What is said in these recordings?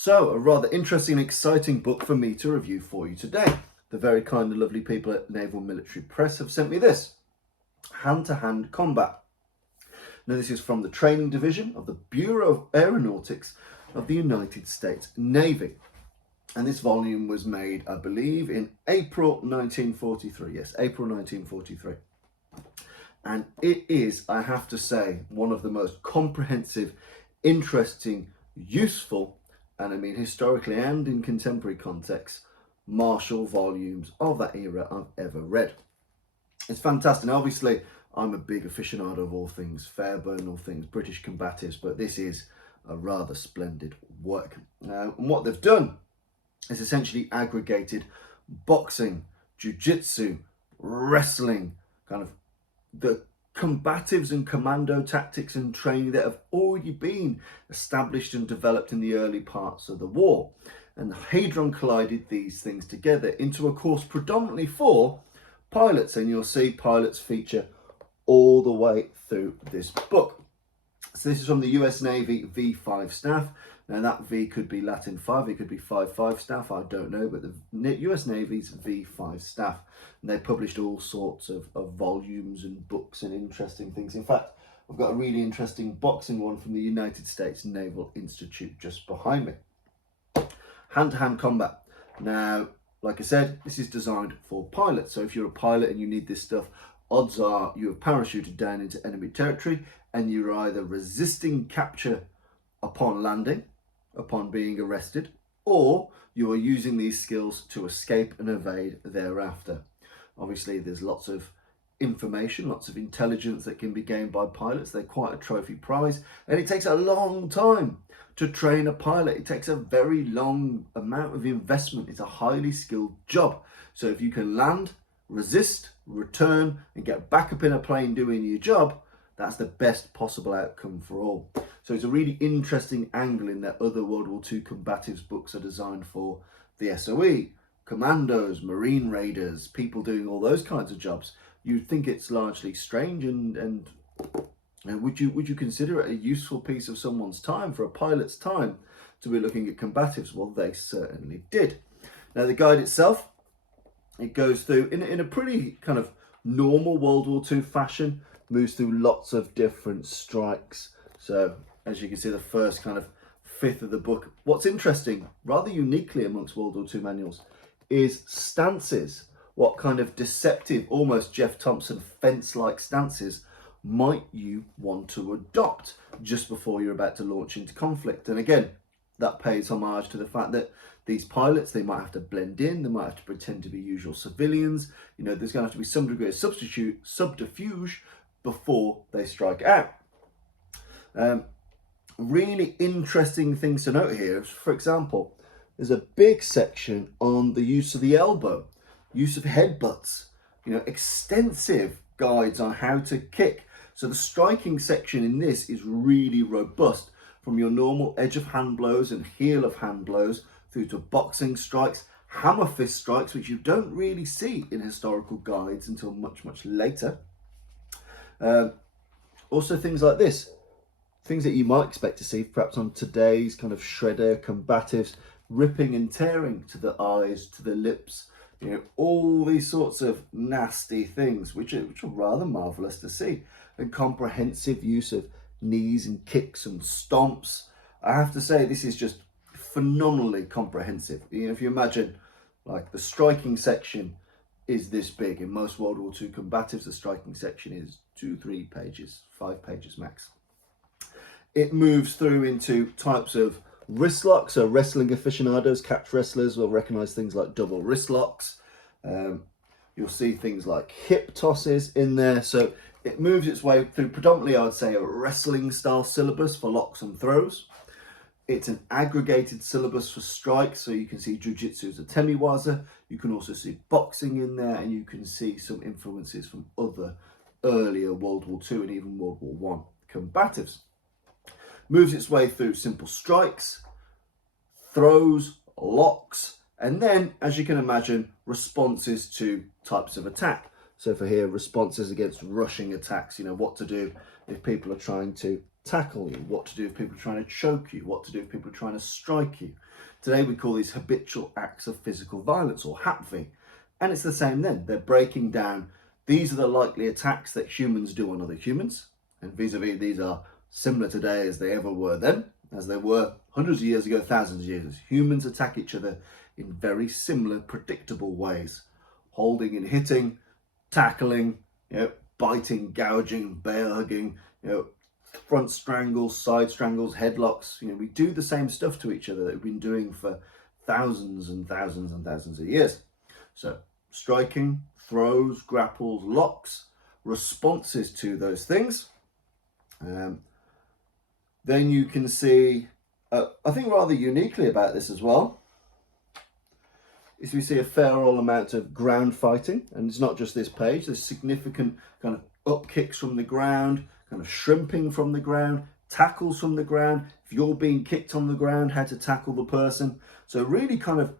So, a rather interesting and exciting book for me to review for you today. The very kind and lovely people at Naval Military Press have sent me this, Hand-to-Hand Combat. Now, this is from the Training Division of the Bureau of Aeronautics of the United States Navy. And this volume was made, I believe, in April 1943. Yes, April 1943. And it is, I have to say, one of the most comprehensive, interesting, useful, and I mean historically and in contemporary context, martial volumes of that era I've ever read. It's fantastic. Now, obviously, I'm a big aficionado of all things Fairbairn, all things British combatives, but this is a rather splendid work. And what they've done is essentially aggregated boxing, jiu-jitsu, wrestling, kind of the combatives and commando tactics and training that have already been established and developed in the early parts of the war. And Hadron collided these things together into a course predominantly for pilots, and you'll see pilots feature all the way through this book. So this is from the US Navy V5 staff. Now that V could be Latin 5, it could be 5 staff, I don't know, but the US Navy's V5 staff. And they published all sorts of volumes and books and interesting things. In fact, I've got a really interesting boxing one from the United States Naval Institute just behind me. Hand-to-hand combat. Now, like I said, this is designed for pilots. So if you're a pilot and you need this stuff, odds are you have parachuted down into enemy territory and you're either resisting capture upon landing, upon being arrested, or you are using these skills to escape and evade thereafter. Obviously, there's lots of information, lots of intelligence that can be gained by pilots. They're quite a trophy prize, and it takes a long time to train a pilot. It takes a very long amount of investment. It's a highly skilled job. So if you can land, resist, return, and get back up in a plane doing your job, that's the best possible outcome for all. So it's a really interesting angle in that other World War II combatives books are designed for the SOE, commandos, marine raiders, people doing all those kinds of jobs. You'd think it's largely strange, and would you consider it a useful piece of someone's time, for a pilot's time, to be looking at combatives? Well, they certainly did. Now, the guide itself, it goes through in a pretty kind of normal World War II fashion, moves through lots of different strikes. So as you can see, the first kind of fifth of the book. What's interesting, rather uniquely amongst World War II manuals, is stances. What kind of deceptive, almost Jeff Thompson fence-like stances might you want to adopt just before you're about to launch into conflict? And again, that pays homage to the fact that these pilots, they might have to blend in, they might have to pretend to be usual civilians. You know, there's going to have to be some degree of subterfuge before they strike out. Really interesting things to note here. For example, there's a big section on the use of the elbow, use of headbutts, you know, extensive guides on how to kick. So the striking section in this is really robust, from your normal edge of hand blows and heel of hand blows through to boxing strikes, hammer fist strikes, which you don't really see in historical guides until much, much later. Also things like this, things that you might expect to see perhaps on today's kind of shredder combatives, ripping and tearing to the eyes, to the lips, you know, all these sorts of nasty things, which are rather marvelous to see. And comprehensive use of knees and kicks and stomps. I have to say, this is just phenomenally comprehensive. You know, if you imagine, like, the striking section is this big. In most World War II combatives, the striking section is 2-3 pages, 5 pages max. It moves through into types of wrist locks. So wrestling aficionados, catch wrestlers will recognize things like double wrist locks. You'll see things like hip tosses in there. So it moves its way through predominantly, I would say, a wrestling style syllabus for locks and throws. It's an aggregated syllabus for strikes. So you can see jiu-jitsu as a temiwaza. You can also see boxing in there, and you can see some influences from other earlier World War II and even World War I combatives. Moves its way through simple strikes, throws, locks, and then, as you can imagine, responses to types of attack. So for here, responses against rushing attacks, you know, what to do if people are trying to tackle you, what to do if people are trying to choke you, what to do if people are trying to strike you. Today we call these habitual acts of physical violence, or HAPV. And it's the same then. They're breaking down, these are the likely attacks that humans do on other humans. And vis-a-vis, these are similar today as they ever were then, as they were hundreds of years ago, thousands of years. Humans attack each other in very similar, predictable ways. Holding and hitting, tackling, biting, gouging, bear hugging, front strangles, side strangles, headlocks. We do the same stuff to each other that we've been doing for thousands and thousands and thousands of years. So striking, throws, grapples, locks, responses to those things. Then you can see, I think rather uniquely about this as well, is we see a fair old amount of ground fighting, and it's not just this page. There's significant kind of up kicks from the ground, kind of shrimping from the ground, tackles from the ground. If you're being kicked on the ground, how to tackle the person. So really kind of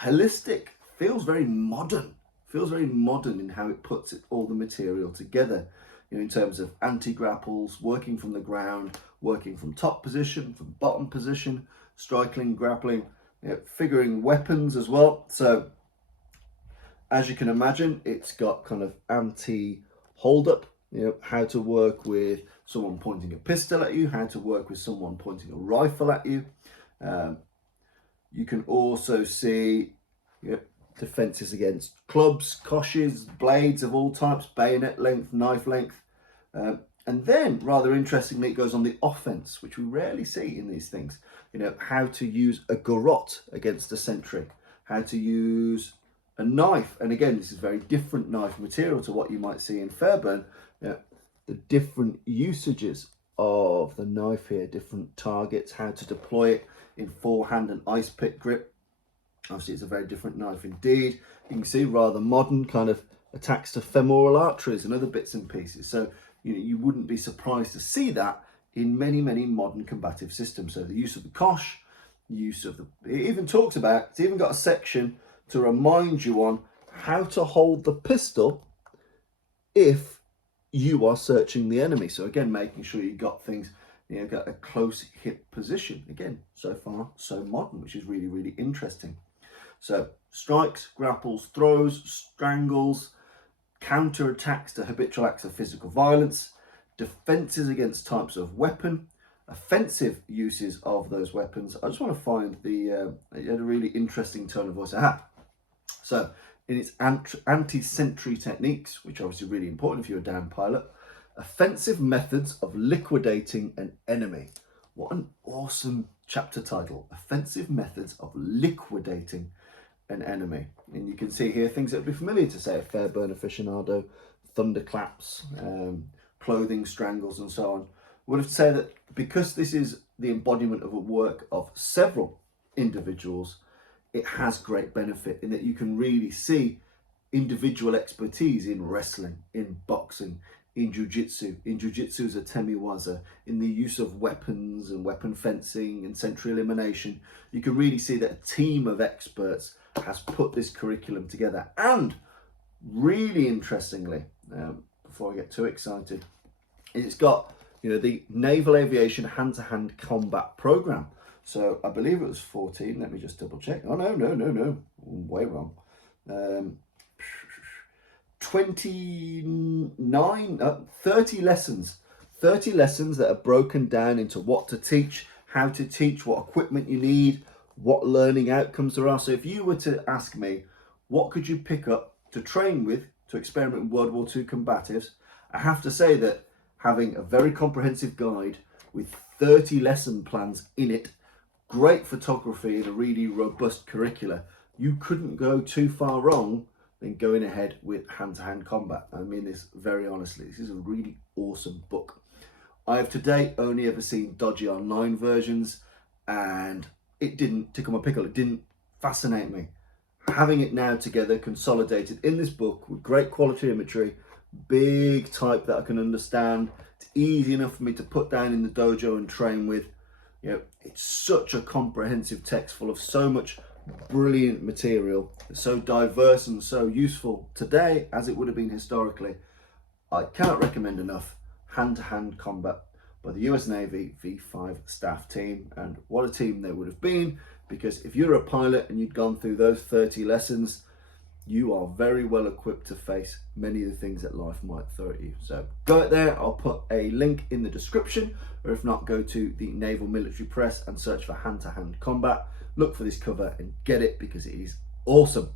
holistic, feels very modern in how it puts all the material together, in terms of anti-grapples, working from the ground, working from top position, from bottom position, striking, grappling, figuring weapons as well. So as you can imagine, it's got kind of anti-hold up, how to work with someone pointing a pistol at you, how to work with someone pointing a rifle at you. You can also see defenses against clubs, koshes, blades of all types, bayonet length, knife length. And then, rather interestingly, it goes on the offense, which we rarely see in these things. How to use a garrote against a sentry, how to use a knife. And again, this is very different knife material to what you might see in Fairburn. The different usages of the knife here, different targets, how to deploy it in forehand and ice pick grip. Obviously, it's a very different knife indeed. You can see rather modern kind of attacks to femoral arteries and other bits and pieces. So, you wouldn't be surprised to see that in many, many modern combative systems. So the use of the kosh, use of it even talks about, it's even got a section to remind you on how to hold the pistol if you are searching the enemy. So again, making sure you got things, got a close hip position. Again, so far, so modern, which is really, really interesting. So strikes, grapples, throws, strangles, counter attacks to habitual acts of physical violence, defenses against types of weapon, offensive uses of those weapons. I just want to find it had a really interesting tone of voice. So in its anti-sentry techniques, which are obviously really important if you're a downed pilot, offensive methods of liquidating an enemy. What an awesome chapter title, offensive methods of liquidating an enemy. And you can see here things that would be familiar to, say, a Fairburn aficionado: thunderclaps, clothing strangles, and so on. Would have to say that because this is the embodiment of a work of several individuals, it has great benefit in that you can really see individual expertise in wrestling, in boxing, in jiu-jitsu. In jiu-jitsu is a temiwaza, in the use of weapons and weapon fencing and sentry elimination. You can really see that a team of experts has put this curriculum together. And really interestingly, before I get too excited, it's got the Naval Aviation hand-to-hand combat program. So I believe it was 14. Let me just double check. Oh no, way wrong. 30 lessons. 30 lessons that are broken down into what to teach, how to teach, what equipment you need, what learning outcomes there are. So if you were to ask me, what could you pick up to train with, to experiment with World War II combatives, I have to say that having a very comprehensive guide with 30 lesson plans in it, great photography and a really robust curricula, you couldn't go too far wrong than going ahead with hand-to-hand combat. I mean this very honestly. This is a really awesome book. I have to date only ever seen dodgy online versions, and it didn't tickle my pickle. It didn't fascinate me. Having it now together, consolidated in this book with great quality imagery, big type that I can understand, it's easy enough for me to put down in the dojo and train with. It's such a comprehensive text full of so much brilliant material. It's so diverse and so useful today as it would have been historically. I cannot recommend enough hand-to-hand combat. by the US Navy V5 staff team. And what a team they would have been, because if you're a pilot and you'd gone through those 30 lessons, you are very well equipped to face many of the things that life might throw at you. So go out there, I'll put a link in the description, or if not, go to the Naval Military Press and search for hand-to-hand combat. Look for this cover and get it, because it is awesome.